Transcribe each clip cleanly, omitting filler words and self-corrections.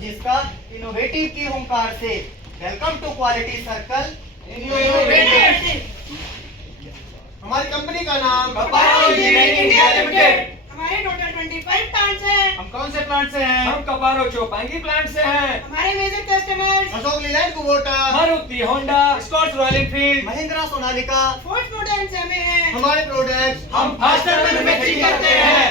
जिसका इनोवेटिव की हुंकार से। Welcome to quality circle. हमारी कंपनी का नाम कपारो इंजीनियरिंग इंडिया लिमिटेड। हमारे टोटल 25 प्लांट्स हैं। हम कौन से प्लांट से हैं? हम कपारो चौपांगी प्लांट से हैं। हमारे major customers Ashok Leyland Kubota, Maruti, Honda, Scotts royal Enfield. Mahindra, Sonalika. Force motors में हैं। हमारे प्रोडक्ट्स हम फास्टर मैन्युफैक्चरिंग करते हैं।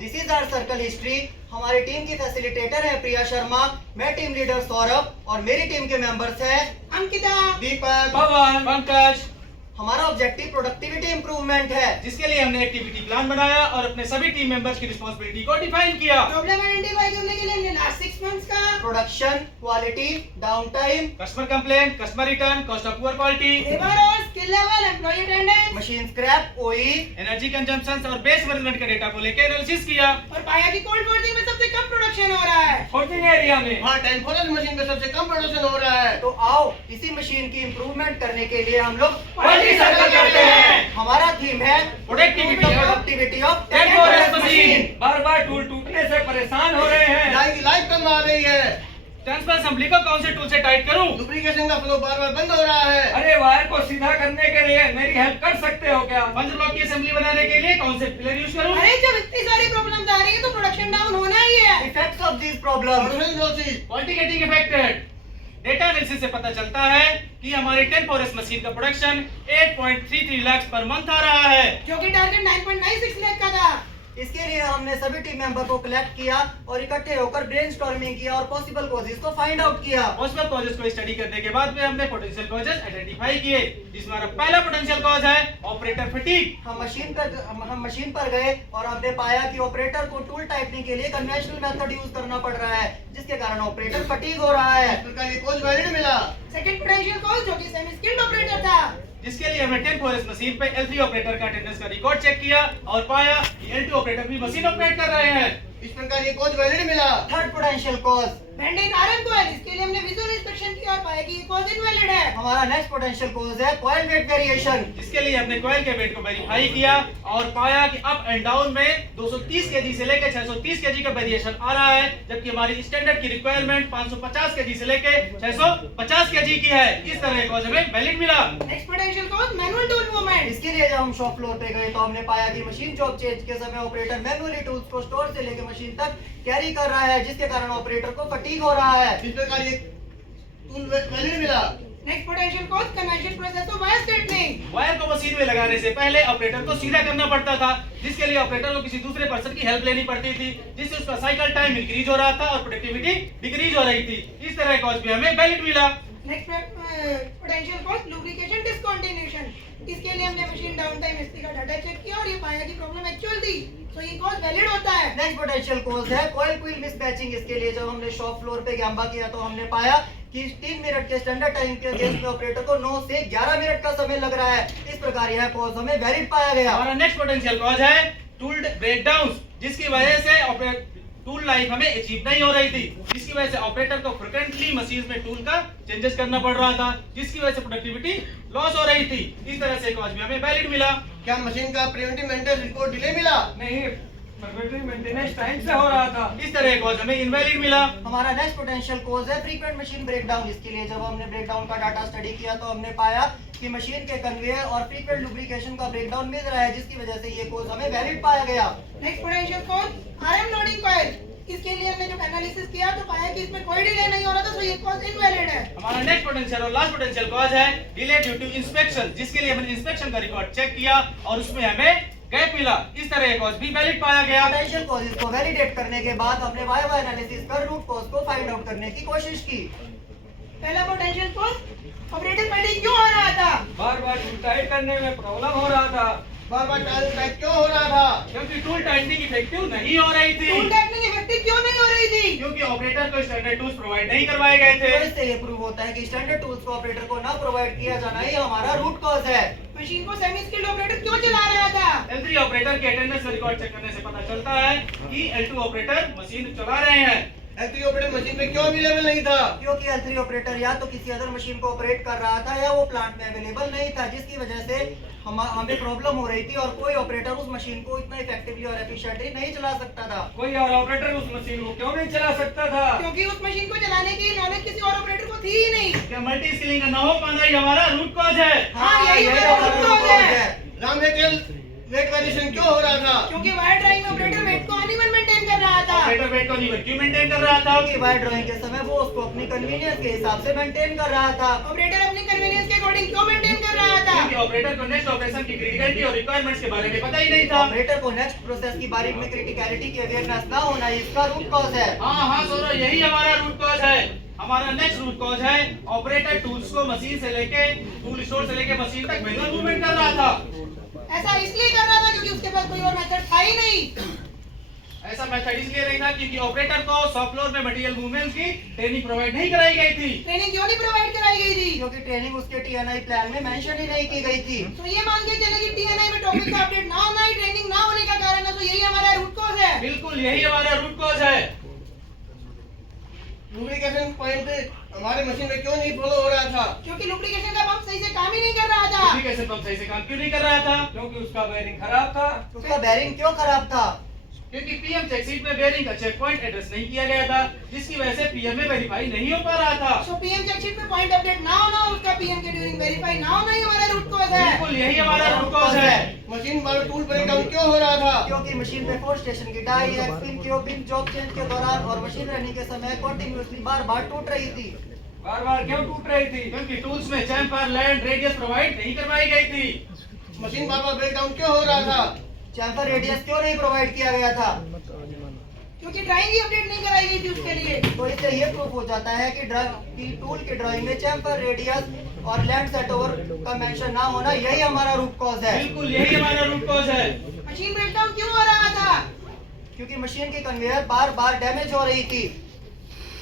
This is our circle history. हमारी टीम की फैसिलिटेटर है प्रिया शर्मा, मैं टीम लीडर सौरभ और मेरी टीम के मेंबर्स हैं अंकिता, दीपक, पवन, पंकज। हमारा ऑब्जेक्टिव प्रोडक्टिविटी इंप्रूवमेंट है, जिसके लिए हमने एक्टिविटी प्लान बनाया और अपने सभी टीम मेंबर्स की रिस्पांसिबिलिटी को डिफाइन किया। प्रॉब्लम आइडेंटिफाई करने के लिए हमने लास्ट 6 मंथ्स का production, quality, down time, customer complaint, customer return, cost of poor quality, labour और skill level, employ attendance machine scrap, OE, energy consumption और बेस मैनेजमेंट के डेटा को लेकर एनालिसिस किया। और पाया कि कोल्ड फोर्जिंग में सबसे कम प्रोडक्शन हो रहा है। फोर्जिंग एरिया में हाँ टेम्पोरल मशीन पे सबसे कम प्रोडक्शन हो रहा है। तो आओ इसी मशीन की इंप्रूवमेंट करने के लिए हम लोग क्वालिटी सर्कल करते हैं। हमारा थीम है प्रोडक्टिविटी ऑफ टेम्पोरस मशीन। बार बार टूल टूटने से परेशान हो रहे हैं। लाइन की लाइफ कम आ रही है। ट्रांसफर असेंबली को कौन से टूल से टाइट करूं? डुप्लीकेशन का फ्लो बार बार बंद हो रहा है। अरे वायर को सीधा करने के लिए मेरी हेल्प कर सकते हो क्या? पंच ब्लॉक की असेंबली बनाने के लिए कौन से पिलर यूज करूं? अरे जब इतनी सारी प्रॉब्लम्स आ रही है तो प्रोडक्शन डाउन होना ही है। Effects of this problem. Production losses, quality getting affected. Data analysis से पता चलता है कि हमारी 10 पोरस मशीन का प्रोडक्शन 8.33 लाख पर मंथ आ रहा है, जो कि टारगेट 9.96 लाख का था। इसके लिए हमने सभी टीम मेंबर को कलेक्ट किया और इकट्ठे होकर ब्रेनस्टॉर्मिंग किया और पॉसिबल कॉजेस को फाइंड आउट किया। पॉसिबल कॉजेस को स्टडी करने के बाद में हमने पोटेंशियल कॉजेस आइडेंटिफाई किए, जिसमें हमारा पहला पोटेंशियल कॉज है ऑपरेटर फटीग। हम मशीन पर गए और हमने पाया कि ऑपरेटर को टूल टाइटनिंग के लिए कन्वेंशनल मेथड यूज करना पड़ रहा है, जिसके कारण ऑपरेटर फटीग हो रहा है। इस प्रकार ये कोच वैलिड मिला। सेकंड पोटेंशियल कॉज जो कि सेमी स्किल्ड ऑपरेटर था, जिसके लिए हमने 10 पोरस मशीन पे L3 ऑपरेटर का अटेंडेंस का रिकॉर्ड चेक किया और पाया कि L2 ऑपरेटर भी मशीन ऑपरेट कर रहे हैं। इस प्रकार ये कोच वैलिड मिला। Third potential cause bending iron coil, इसके लिए हमने विजुअल इंस्पेक्शन किया और पाया कि ये कॉज इनवैलिड है। हमारा नेक्स्ट पोटेंशियल कॉज है कॉइल वेट वेरिएशन, जिसके लिए हमने कॉइल के वेट को वेरीफाई किया और पाया कि अप एंड डाउन में 230 केजी से लेकर 630 केजी का वेरिएशन आ रहा है, जबकि हमारी स्टैंडर्ड की रिक्वायरमेंट 550 केजी से लेकर 650 केजी की है। इस तरह कॉज हमें वैलिड मिला। Next potential cause manual tool movement, इसके लिए जब हम शॉप फ्लोर पे गए तो हमने पाया कि मशीन जॉब चेंज के समय ऑपरेटर मैनुअली टूल्स को स्टोर से लेकर मशीन तक कैरी कर रहा है, जिसके कारण ऑपरेटर को फटीग हो रहा है। इस प्रकार ये टूल वैलिड मिला। Next potential cause conversion process of wire straightening, wire को मशीन में लगाने से पहले ऑपरेटर को सीधा करना पड़ता था, जिसके लिए ऑपरेटर को किसी दूसरे पर्सन की हेल्प लेनी पड़ती थी, जिससे उसका साइकिल टाइम इंक्रीज हो रहा था और प्रोडक्टिविटी डिक्रीज हो रही थी। इस तरह कॉज भी हमें वैलिड मिला। Next potential cause lubrication discontinuation, इसके लिए हमने मशीन डाउन टाइम हिस्ट्री का डाटा चेक किया और ये पाया कि प्रॉब्लम एक्चुअल थी, तो ये कॉज वैलिड होता है। नेक्स्ट पोटेंशियल कॉज है कॉइल क्विल मिसमैचिंग। इसके लिए जब हमने शॉप फ्लोर पे गैम्बा किया तो हमने पाया कि 3 मिनट के स्टैंडर्ड टाइम के केस में ऑपरेटर को 9 से 11 मिनट का समय लग रहा है। इस प्रकार यह कॉज हमें वैलिड पाया गया। हमारा नेक्स्ट पोटेंशियल कॉज है टूल ब्रेकडाउन, जिसकी वजह से टूल लाइफ हमें अचीव नहीं हो रही थी, जिसकी वजह से ऑपरेटर को फ्रिक्वेंटली मशीन में टूल का चेंजेस करना पड़ रहा था, जिसकी वजह से प्रोडक्टिविटी लॉस हो रही थी। इस तरह से कॉज भी हमें वैलिड मिला। क्या मशीन का प्रिवेंटिव मेंटेनेंस रिपोर्ट डिले मिला? नहीं, मेंटेनेंस टाइम से हो रहा था। इस तरह कॉज हमें इनवैलिड मिला। हमारा नेक्स्ट पोटेंशियल कॉज है फ्रीक्वेंट मशीन ब्रेकडाउन। इसके लिए जब हमने ब्रेकडाउन का डाटा स्टडी किया तो हमने पाया कि मशीन के कन्वेयर और फ्रीक्वेंट लुब्रिकेशन का ब्रेकडाउन मिल रहा है, जिसकी वजह से ये कॉज हमें वैलिड पाया गया। Next potential cause RM loading coil, इसके लिए हमने जब एनालिसिस किया तो पाया कि इसमें कोई डिले नहीं हो रहा था, तो ये कॉज इनवैलिड है। हमारा नेक्स्ट पोटेंशियल और लास्ट पोटेंशियल कॉज है डिले ड्यू टू इंस्पेक्शन, जिसके लिए हमने इंस्पेक्शन का रिकॉर्ड चेक किया और उसमें हमें गैप मिला। इस तरह कॉज भी वैलिड पाया गया। पोटेंशियल कॉजेस को वैलिडेट करने के बाद हमने वाई वाई एनालिसिस कर रूट कॉज को फाइंड आउट करने की कोशिश की। पहला पोटेंशियल कॉज ऑपरेटर फटीग क्यों हो रहा था? बार बार टाइट करने में प्रॉब्लम हो रहा था, बार बार टाइल टाइट क्यों हो रहा था? क्योंकि टूल टाइटनिंग इफेक्टिव नहीं हो रही थी, टूल टाइटनिंग इफेक्टिव क्यों नहीं हो रही थी? क्योंकि ऑपरेटर को स्टैंडर्ड टूल्स प्रोवाइड नहीं करवाए गए तो थे। इससे ये प्रूव होता है कि स्टैंडर्ड टूल्स को ऑपरेटर को ना प्रोवाइड किया जाना ही हमारा रूट कॉज है। मशीन को सेमी स्किल्ड ऑपरेटर क्यों चला रहा था? L3 ऑपरेटर के अटेंडेंस रिकॉर्ड चेक करने से पता चलता है कि L2 ऑपरेटर मशीन चला रहे हैं। L3 ऑपरेटर मशीन पे क्यों अवेलेबल नहीं था? क्योंकि L3 ऑपरेटर या तो किसी अदर मशीन को ऑपरेट कर रहा था या वो प्लांट में अवेलेबल नहीं था, जिसकी वजह से हमें प्रॉब्लम हो रही थी और कोई ऑपरेटर उस मशीन को इतना इफेक्टिवली और एफिशिएंटली नहीं चला सकता था। कोई और ऑपरेटर उस मशीन को क्यों नहीं चला सकता था? क्योंकि उस मशीन को चलाने की नॉलेज किसी और ऑपरेटर को थी ही नहीं। क्या मल्टी स्किलिंग ना हो पाना ही हमारा रूट कॉज है। हाँ, यही हमारा हमारा root cause है। रॉ मटेरियल वेट वेरिएशन क्यों हो रहा था? क्योंकि वायर ड्राइंग में ऑपरेटर वेट को अनइवन मेंटेन कर रहा था। ऑपरेटर वेट को नहीं क्यों मेंटेन कर रहा था? क्योंकि वायर ड्राइंग के समय वो उसको अपनी कन्वीनियंस के हिसाब से मेंटेन कर रहा था। ऑपरेटर अपनी कन्वीनियंस के अकॉर्डिंग क्यों मेंटेन कर रहा था? क्योंकि ऑपरेटर को नेक्स्ट ऑपरेशन की क्रिटिकलिटी और रिक्वायरमेंट्स के बारे में पता ही नहीं था। ऑपरेटर को नेक्स्ट प्रोसेस की बारीक में क्रिटिकलिटी की अवेयरनेस ना होना इसका रूट कॉज है। हाँ सोनो, यही हमारा रूट कॉज है। हमारा नेक्स्ट रूट कॉज है ऑपरेटर टूल्स को मशीन से लेके टूल स्टोर से लेके मशीन तक मैनुअल मूवमेंट कर रहा था। ऐसा इसलिए कर रहा था क्योंकि उसके पास कोई और मेथड था ही नहीं। ऐसा मेथड इसलिए नहीं था क्योंकि ऑपरेटर को शॉप फ्लोर में मटेरियल मूवमेंट्स की ट्रेनिंग प्रोवाइड नहीं कराई गई थी। ट्रेनिंग क्यों नहीं प्रोवाइड कराई गई थी? क्योंकि ट्रेनिंग उसके टीएनआई प्लान में मेंशन ही नहीं की गई थी। तो ये मान के चले कि टीएनआई में टॉपिक का अपडेट ना होना ही ट्रेनिंग ना होने का कारण है। तो यही हमारा रूट कॉज है। बिल्कुल यही हमारा रूट कॉज है। लुब्रिकेशन पॉइंट हमारे मशीन में क्यों नहीं फॉलो हो रहा था? क्योंकि लुब्रिकेशन का पंप सही से काम ही नहीं कर रहा था। कैसे पंप सही से काम क्यों नहीं कर रहा था? क्योंकि उसका बेयरिंग खराब था। उसका बेरिंग क्यों खराब था? क्योंकि पीएम चेक शीट में बेयरिंग का चेक पॉइंट एड्रेस नहीं किया गया था, जिसकी वजह से पीएम में वेरीफाई नहीं हो पा रहा था। सो पीएम चेक शीट में पॉइंट अपडेट ना होना और उसका पीएम के ड्यूरिंग वेरीफाई ना होना ही हमारा रूट कॉज है। बिल्कुल यही हमारा रूट कॉज है। मशीन पर टूल ब्रेकडाउन क्यों हो रहा था? क्योंकि मशीन पे फोर्स स्टेशन की डाई एक्सपिन की ओपनिंग जॉब चेंज के दौरान और मशीन रनिंग के समय कंटिन्यूअसली बार-बार टूट रही थी। बार बार क्यों टूट रही थी? क्योंकि टूल्स में चैम्फर लैंड रेडियस प्रोवाइड नहीं करवाई गई थी। मशीन बार ब्रेकडाउन क्यों हो रहा था? चैम्फर रेडियस क्यों नहीं प्रोवाइड किया गया था? क्योंकि ड्राइंग ही अपडेट नहीं कराई गई थी उसके लिए। तो इससे ये प्रूफ हो जाता है कि टूल की ड्राइंग में चैम्फर रेडियस और लैंड सेट ओवर का मेंशन ना होना यही हमारा रूट कॉज है। बिल्कुल यही हमारा रूट कॉज है। मशीन ब्रेकडाउन क्यों हो रहा था? क्योंकि मशीन की कन्वेयर बार-बार डैमेज हो रही थी।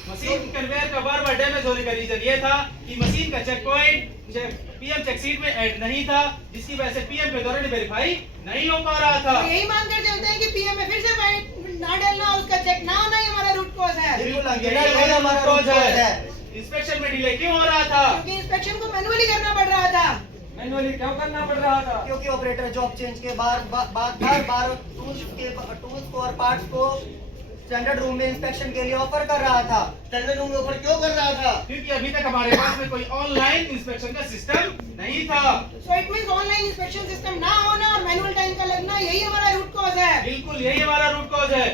मशीन की कन्वेयर का बार-बार डैमेज होने का रीजन ये था कि मशीन का check point PM check sheet में ऐड नहीं था, जिसकी वजह से पीएम के दौरान वेरीफाई नहीं हो पा रहा था। तो यही मानकर चलते हैं कि पीएम में फिर से पॉइंट ना डालना, उसका चेक ना होना ही हमारा रूट कॉज है। बिल्कुल अंकिता, यही हमारा रूट कॉज है। इंस्पेक्शन में डिले क्यों हो रहा था? क्योंकि इंस्पेक्शन को मैनुअली करना पड़ रहा था। मैनुअली क्यों करना पड़ रहा था? क्योंकि ऑपरेटर जॉब चेंज के बार-बार टूल्स को और पार्ट्स को स्टैंडर्ड रूम में इंस्पेक्शन के लिए ऑफर कर रहा था। स्टैंडर्ड रूम में ऑफर क्यों कर रहा था? क्योंकि अभी तक हमारे पास में कोई ऑनलाइन इंस्पेक्शन का सिस्टम नहीं था। So it means online inspection system ना होना और मैनुअल टाइम का लगना यही हमारा रूट कॉज है। बिल्कुल यही हमारा रूट कॉज है।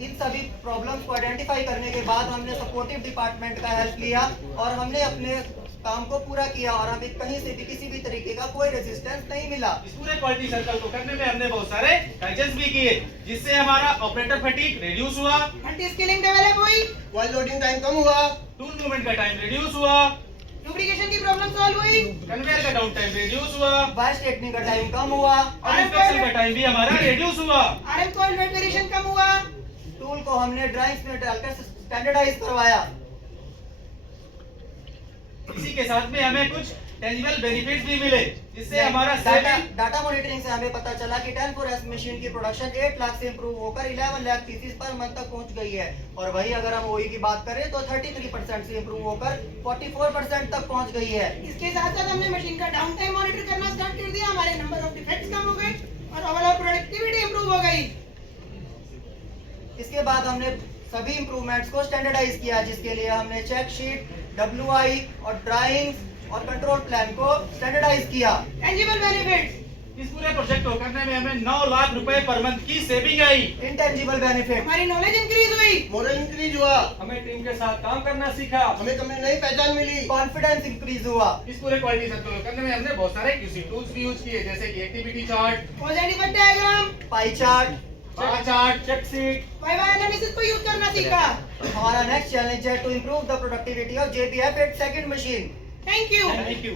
इन सभी प्रॉब्लम्स को आइडेंटिफाई करने के बाद हमने सपोर्टिव डिपार्टमेंट का हेल्प लिया और हमने अपने काम को पूरा किया और हमें कहीं से भी किसी भी तरीके का कोई रेजिस्टेंस नहीं मिला। इस पूरे क्वालिटी सर्कल को करने में हमने बहुत सारे एडजस्ट भी किए, जिससे हमारा ऑपरेटर फटीग रिड्यूस हुआ, मल्टी स्किलिंग डेवलप हुई, कॉइल लोडिंग टाइम कम हुआ, टूल मूवमेंट का टाइम रिड्यूस हुआ, लुब्रिकेशन की प्रॉब्लम सॉल्व हुई, कन्वेयर का डाउन टाइम रिड्यूस हुआ वायर स्ट्रेटनिंग का टाइम कम हुआ और इंस्पेक्शन का टाइम भी हमारा रिड्यूस हुआ। आरएम कॉइल वेट वेरिएशन कम हुआ। टूल को हमने ड्राइंग्स में डालकर स्टैंडर्डाइज करवाया। इसी के साथ में हमें कुछ टेंजिबल बेनिफिट्स भी मिले, जिससे हमारा डाटा मॉनिटरिंग से हमें पता चला कि 10-4S मशीन की प्रोडक्शन 8 लाख से इंप्रूव होकर 11 लाख पीसेस पर मंथ तक पहुंच गई है और वही अगर हम ओई की बात करें तो 33% से इंप्रूव होकर 44% तक पहुंच गई है। इसके साथ साथ हमने मशीन का डाउन टाइम मॉनिटर करना स्टार्ट कर दिया, हमारे नंबर ऑफ डिफेक्ट्स कम हो गए और ओवरऑल प्रोडक्टिविटी इंप्रूव हो गई। इसके बाद हमने सभी इंप्रूवमेंट्स को स्टैंडर्डाइज किया, जिसके लिए हमने चेक शीट, WI और ड्राइंग्स और कंट्रोल प्लान को स्टैंडर्डाइज किया। टेंजिबल बेनिफिट्स, इस पूरे प्रोजेक्ट को करने में हमें 9 लाख रुपए पर मंथ की सेविंग आई। इंटेंजिबल बेनिफिट, हमारी नॉलेज इंक्रीज हुई, मोरल इंक्रीज हुआ, हमें टीम के साथ काम करना सीखा, हमें कंपनी नई पहचान मिली, कॉन्फिडेंस इंक्रीज हुआ। इस पूरे क्वालिटी सर्कल को करने में हमने बहुत सारे QC टूल्स भी यूज किए, जैसे कि activity chart, cause and effect diagram, pie chart. Bar chart, check sheet, why why analysis को यूज करना सीखा। हमारा नेक्स्ट चैलेंज है to improve the productivity of JPF 8 second machine. Thank you. Thank you.